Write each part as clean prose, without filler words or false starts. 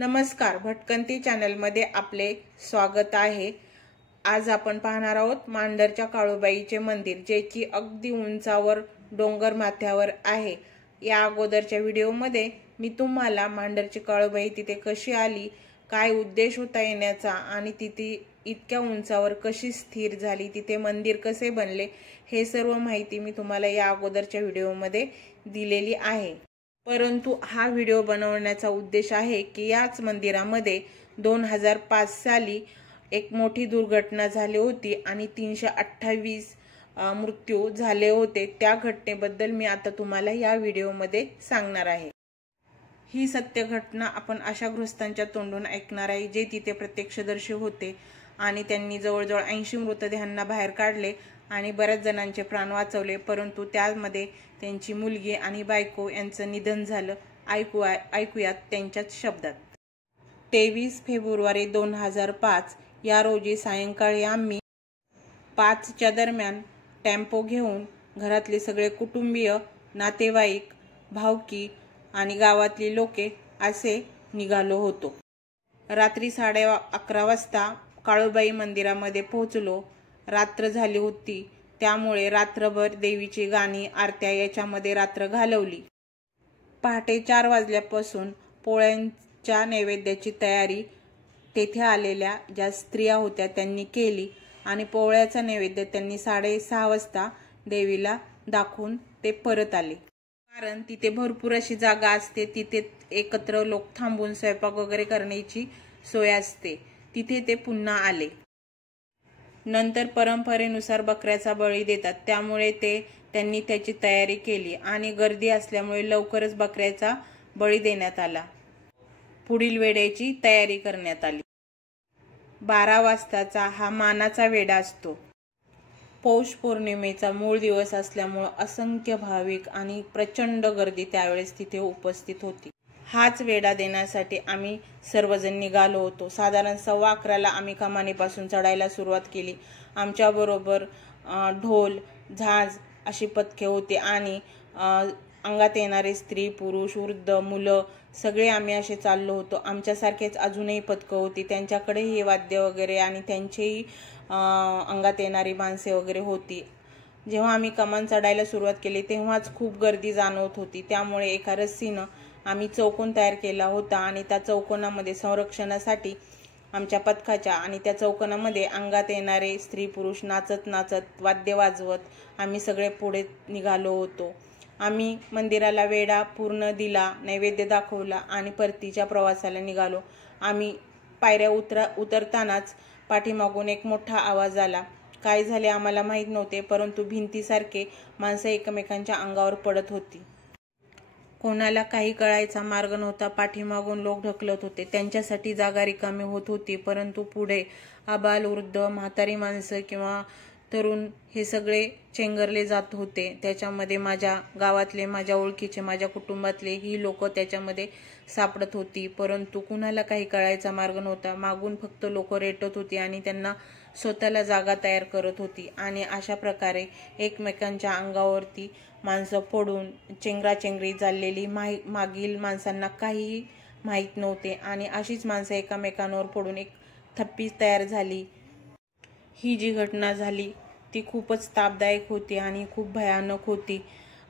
नमस्कार, भटकंती चॅनलमध्ये आपले स्वागत आहे। आज आपण पाहणार आहोत मांढरच्या काळूबाईचे मंदिर, जे की अगदी उंचावर डोंगर माथ्यावर आहे। या अगोदरच्या व्हिडिओमध्ये मी तुम्हाला मांढरची काळूबाई तिथे कशी आली, काय उद्देश होता येण्याचा आणि तिथे इतक्या उंचावर कशी स्थिर झाली, तिथे मंदिर कसे बनले, हे सर्व माहिती मी तुम्हाला या अगोदरच्या व्हिडिओमध्ये दिलेली आहे। परंतु हा व्हिडिओ बनवण्याचा उद्देश आहे की याच मंदिरामध्ये 2005 साली एक मोठी दुर्घटना झाली होती आणि 328 मृत्यू झाले होते। त्या घटनेबद्दल मी आता तुम्हाला या व्हिडिओमध्ये सांगणार आहे। ही सत्य घटना आपण अशा गृहस्थांच्या तोंडून ऐकणार आहे जे तिथे प्रत्यक्षदर्शी होते आणि त्यांनी जवळजवळ 80 मृतदेहांना बाहेर काढले आणि बऱ्याच जणांचे प्राण वाचवले, परंतु त्यामध्ये त्यांची मुलगी आणि बायको यांचं निधन झालं। ऐकूयात त्यांच्याच शब्दात। 23 फेब्रुवारी 2005 या रोजी सायंकाळी आम्ही 5च्या दरम्यान टेम्पो घेऊन घरातले सगळे कुटुंबीय, नातेवाईक, भावकी आणि गावातली लोके असे निघालो होतो। रात्री 11:30 वाजता काळूबाई मंदिरामध्ये पोहोचलो। रात्र झाली होती, त्यामुळे रात्रभर देवीची गाणी, आरत्या याच्यामध्ये रात्र घालवली। पहाटे 4 वाजल्यापासून पोळ्यांच्या नैवेद्याची तयारी तेथे आलेल्या ज्या स्त्रिया होत्या त्यांनी केली आणि पोळ्याचा नैवेद्य त्यांनी 6:30 वाजता देवीला दाखवून ते परत आले। कारण तिथे भरपूर अशी जागा असते, तिथे एकत्र लोक थांबून स्वयंपाक वगैरे करण्याची सोय असते। तिथे ते पुन्हा आले। नंतर परंपरेनुसार बकऱ्याचा बळी देतात, त्यामुळे त्यांनी त्याची तयारी केली आणि गर्दी असल्यामुळे लवकरच बकऱ्याचा बळी देण्यात आला। पुढील वेड्याची तयारी करण्यात आली। 12 वाजताचा हा मानाचा वेढा असतो। पौष पौर्णिमेचा मूळ दिवस असल्यामुळे असंख्य भाविक आणि प्रचंड गर्दी त्यावेळेस तिथे उपस्थित होती। हाच वेढा देण्यासाठी आम्ही सर्वजण निघालो होतो। साधारण 11:15ला आम्ही कमानीपासून चढायला सुरुवात केली। आमच्या बरोबर ढोल, झांज अशी पथके होती आणि अंगात येणारे स्त्री, पुरुष, वृद्ध, मुलं सगळे आम्ही असे चाललो होतो। आमच्यासारखेच अजूनही पथकं होती, त्यांच्याकडेही वाद्य वगैरे आणि त्यांचेही अंगात येणारी माणसे वगैरे होती। जेव्हा आम्ही कमान चढायला सुरुवात केली तेव्हाच खूप गर्दी जाणवत होती, त्यामुळे एका रस्सीनं आम्ही चौकोन तयार केला होता आणि त्या चौकोनामध्ये संरक्षणासाठी आमच्या पथकाच्या आणि त्या चौकोनामध्ये अंगात येणारे स्त्री पुरुष नाचत नाचत, वाद्य वाजवत आम्ही सगळे पुढे निघालो होतो। आम्ही मंदिराला वेढा पूर्ण दिला, नैवेद्य दाखवला आणि परतीच्या प्रवासाला निघालो। आम्ही पायऱ्या उतरतानाच पाठीमागून एक मोठा आवाज आला। काय झाले आम्हाला माहीत नव्हते, परंतु भिंतीसारखे माणसं एकमेकांच्या अंगावर पडत होती। कोणाला काही कळायचा मार्ग नव्हता। पाठीमागून लोक ढकलत होते, त्यांच्यासाठी जागा रिकामी होत होती, परंतु पुढे आबाल, वृद्ध, म्हातारी माणसं किंवा तरुण हे सगळे चेंगरले जात होते। त्याच्यामध्ये माझ्या गावातले, माझ्या ओळखीचे, माझ्या कुटुंबातले ही लोक त्याच्यामध्ये सापडत होती, परंतु कुणाला काही कळायचा मार्ग नव्हता। मागून फक्त लोक रेटत होती आणि त्यांना स्वतःला जागा तयार करत होती आणि अशा प्रकारे एकमेकांच्या अंगावरती माणसं पडून चेंगराचेंगरी चाललेली। मागील माणसांना काहीही माहीत नव्हते आणि अशीच माणसं एकमेकांवर पडून एक थप्पी तयार झाली। ही जी घटना झाली ती खूपच तापदायक होती आणि खूप भयानक होती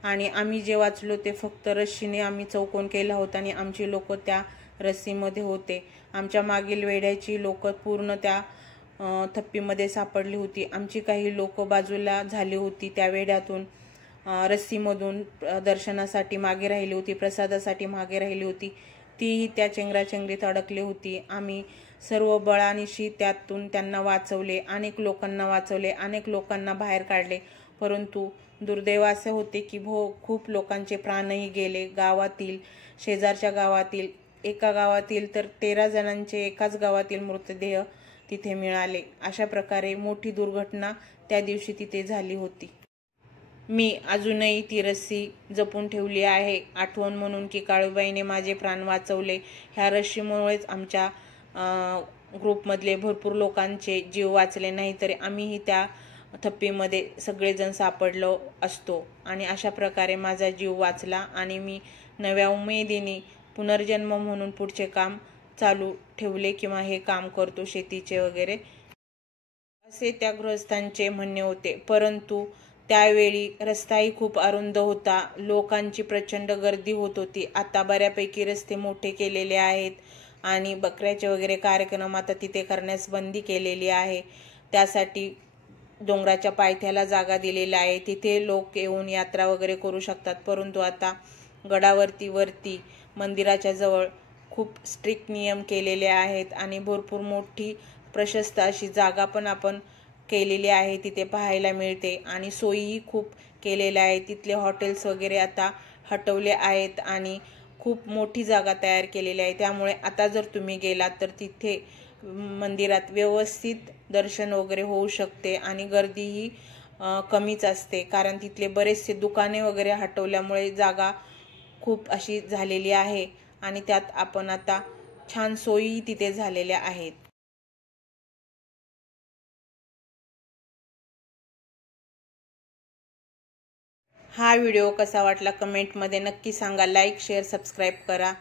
आणि आम्ही जे वाचलो ते फक्त रस्सीने आम्ही चौकोन केला होता आणि आमची लोक त्या रस्सीमध्ये होते। आमच्या मागील वेढ्याची लोक पूर्ण त्या थप्पीमध्ये सापडली होती। आमची काही लोक बाजूला झाली होती, त्या वेढ्यातून रस्सीमधून दर्शनासाठी मागे राहिली होती, प्रसादासाठी मागे राहिली होती, तीही त्या चेंगराचेंगरीत अडकली होती। आम्ही सर्व बळानिशी त्यातून त्यांना वाचवले, अनेक लोकांना वाचवले, अनेक लोकांना बाहेर काढले, परंतु दुर्दैव असे होते की खूप लोकांचे प्राणही गेले। गावातील, शेजारच्या गावातील, एका गावातील तर 13 जणांचे एकाच गावातील मृतदेह तिथे मिळाले। अशा प्रकारे मोठी दुर्घटना त्या दिवशी तिथे झाली होती। मी अजूनही ती रस्सी जपून ठेवली आहे, आठवण म्हणून की काळूबाईने माझे प्राण वाचवले। ह्या रस्सीमुळेच आमच्या ग्रुपमधले भरपूर लोकांचे जीव वाचले, नाही तरी आम्हीही त्या थप्पीमध्ये सगळेजण सापडलो असतो आणि अशा प्रकारे माझा जीव वाचला आणि मी नव्या उमेदीने पुनर्जन्म म्हणून पुढचे काम चालू ठेवले किंवा हे काम करतो शेतीचे वगैरे, असे त्या गृहस्थांचे म्हणणे होते. परंतु त्यावेळी रस्ताही खूप अरुंद होता, लोकांची प्रचंड गर्दी होत होती. आता बऱ्यापैकी रस्ते मोठे केलेले आहेत आणि बकऱ्याचे वगैरे कार्यक्रम आता तिथे करण्यास बंदी केलेली आहे. त्यासाठी डोंगराच्या पायथ्याला जागा दिलेली आहे, तिथे लोक येऊन यात्रा वगैरे करू शकतात. परंतु आता गडावरती मंदिराच्या जवळ खूप स्ट्रिक्ट नियम केलेले आहेत आणि भरपूर मोठी प्रशस्त अशी जागा पण आपण केलेली आहे, तिथे पाहायला मिळते आणि सोयीही खूप केलेल्या आहेत. तिथले हॉटेल्स वगैरे आता हटवले आहेत आणि खूप मोठी जागा तयार केलेली आहे. त्यामुळे आता जर तुम्ही गेलात तर तिथे मंदिरात व्यवस्थित दर्शन वगैरे होऊ शकते आणि गर्दीही कमीच असते, कारण तिथले बरेचसे दुकाने वगैरे हटवल्यामुळे जागा खूप अशी झालेली आहे आणि त्यात आपण आता छान सोयी तिथे झालेल्या आहेत. हा व्हिडिओ कसा वाटला कमेंटमध्ये नक्की सांगा. लाईक, शेअर, सबस्क्राईब करा.